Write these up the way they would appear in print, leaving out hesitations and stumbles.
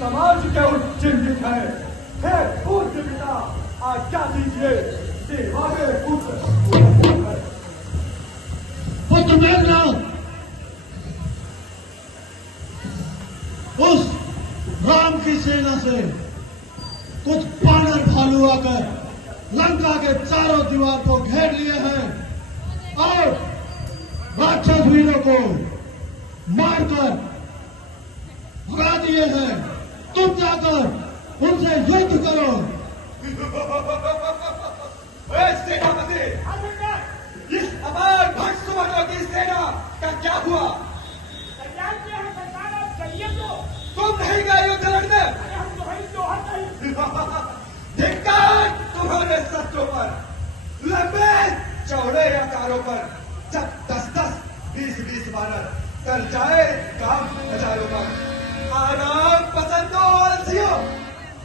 समाज के उच्चिंतित है। हे पूज्य पिता, आज्ञा दीजिए, सेवा में पुत्र मेघनाथ, उस राम की सेना से कुछ बानर भालू आकर लंका के चारों दीवार को घेर लिए हैं और राक्षस वीरों को मारकर भगा दिए हैं। तुम जाकर उनसे युद्ध करो। सेनापति, इस अपार भक्सुमनों की सेना का क्या हुआ? तुम नहीं गए युद्ध लड़ने? धिक्कार तुम्हारे शस्त्रों पर, लंबे चौड़े आकारों पर। जब 10-10, 20-20 बानर कर जाए काम हजारों पर। आराम पसंदो आलसियों,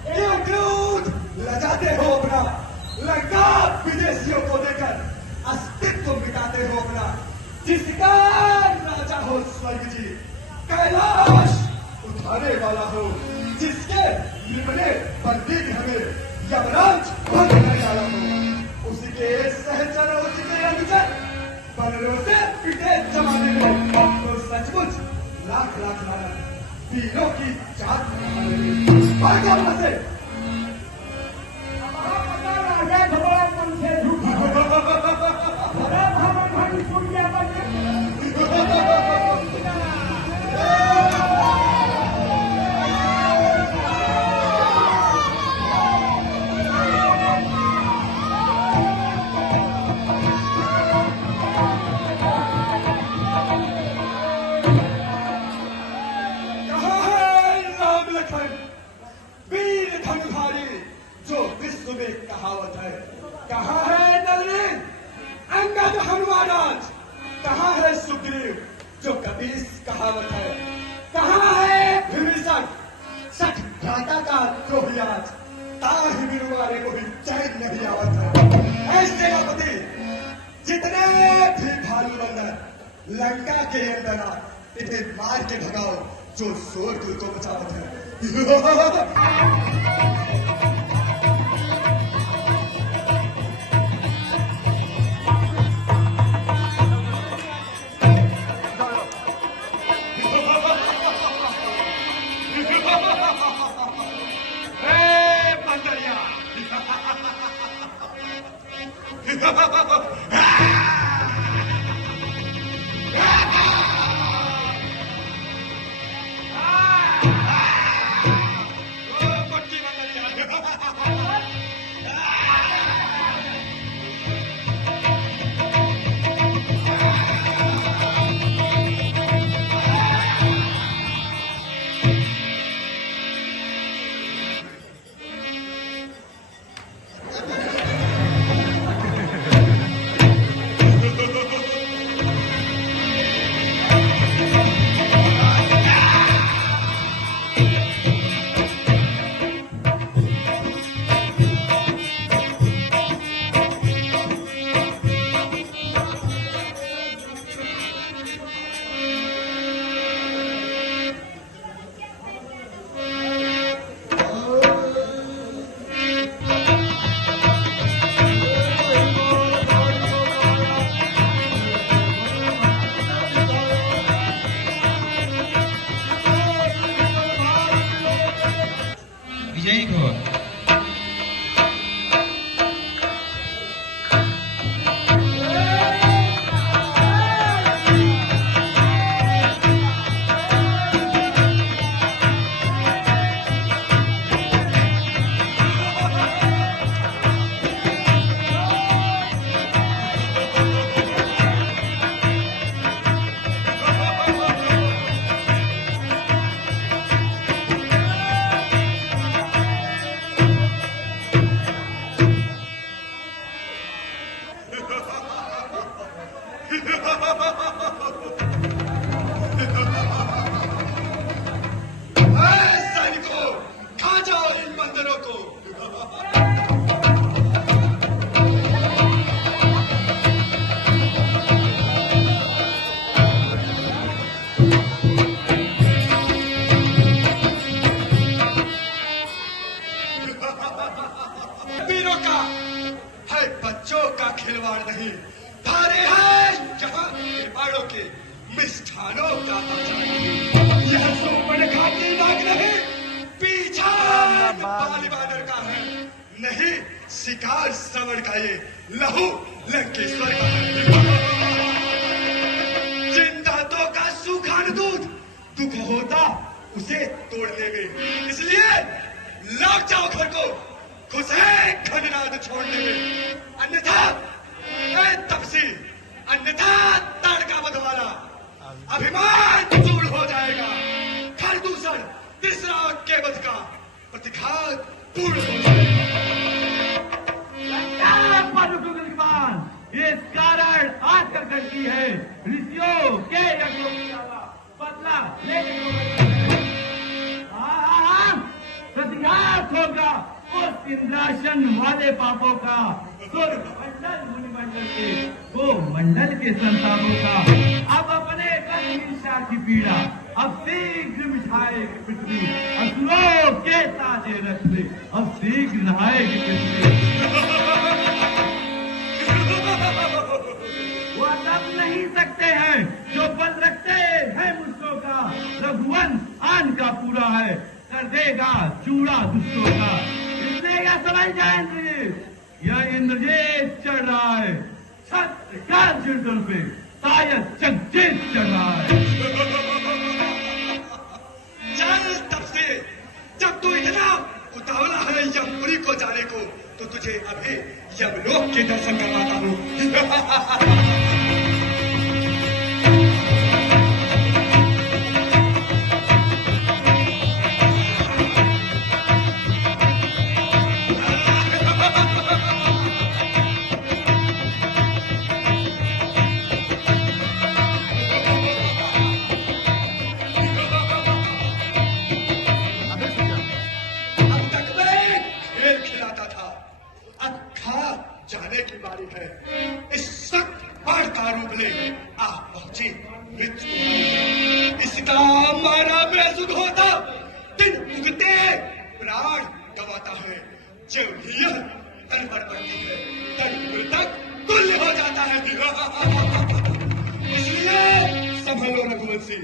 क्यों क्रोध लजाते हो अपना? लंका विदेशियों को देकर अस्तित्व मिटाते हो अपना। जिसका राजा हो स्वर्ग जी, कैलाश उठाने वाला हो, जिसके निमने बंदी हमें यमराज भंग करने वाला हो, उसी के सहचर उसके अनुचर बनरों से पिटे जमाने में तो सचमुच लाख लाख मानव तीनों की जात भाग्य से कहावत है। कहाँ है नलिन अंगद हनुमानज? कहाँ है सुग्रीव जो कभी इस कहावत है? कहाँ है विभीषण सठ भ्राता का द्रोहियाज? ताहि बिरुवारे को भी चैन नहीं आवत है। ऐसे सेनापति, जितने भी भालू बंदर लंका के अंदर आ, इन्हें मार के भगाओ जो शोर को बचावत है। विजयी घोर बाली बादर का है, नहीं शिकार श्रवण का ये लहू लंकेश्वर का है। जिन दांतों का सूखा दूध दुख होता उसे तोड़ने में, इसलिए लौट जाओ घर को, खुश है खंडनाद छोड़ने में। अन्यथा तपसी, अन्यथा ताड़का बधवाला, अभिमान चूर हो जाएगा। हर दूसर तीसरा के वध का प्रतिघात पूर्ण हो जाएगा। इस कारण आकर करती है ऋषियों के यज्ञों की बदला लेने को प्रतिघात होगा उस इंद्रासन वाले पापों का, स्वर्ग मंडल मुनिमंडल के वो मंडल के संतानों का। अब अपने ईर्ष्या की पीड़ा अब शीघ्र मिठाएगी पृथ्वी, असुरों के ताजे रखते अब शीघ्र नहाएगी पृथ्वी। वो दब नहीं सकते हैं जो बल रखते हैं मुझको का, रघुवंश आन का पूरा है, कर देगा चूड़ा दुष्टों का। इसलिए क्या समझ जाएंगे, यह इंद्रजीत चढ़ रहा है छत्र का जिर्दल पे, शायद जगजीत चढ़ रहा है। चल तब से, जब तू इतना उतावला है यमपुरी को जाने को, तो तुझे अभी यमलोक के दर्शन करवाता हूँ। जाने की बारी है, इस वक्त बाढ़ का रूप ले आ पहुंची मृत्यु। इसका मारा बेसुध होता दिन उगते प्राण गवाता है, जब यह तड़पड़ पड़ती है तब मृतक तुल्य हो जाता है। इसलिए संभलो रघुवंशी,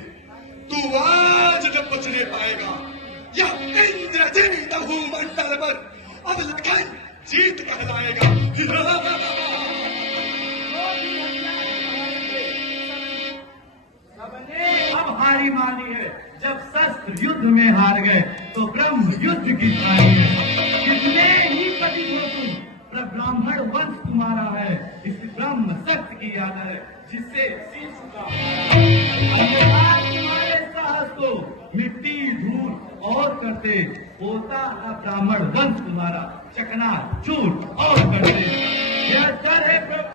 तू आज न बचने पाएगा। यह इंद्रजीत भूमंडल पर अब लखन जीत कहलाएगा। सबने अब हारी मानी है, जब शस्त्र युद्ध में हार गए तो ब्रह्म युद्ध की हारी है। कितने ही पति हो तुम, पर ब्राह्मण वंश तुम्हारा है, इस ब्रह्म सत्य की याद है जिससे शीश का तुम्हारे साहस को मिट्टी धूल और करते, होता न ब्राह्मण वंश तुम्हारा चकना चूर और करते। यह डर है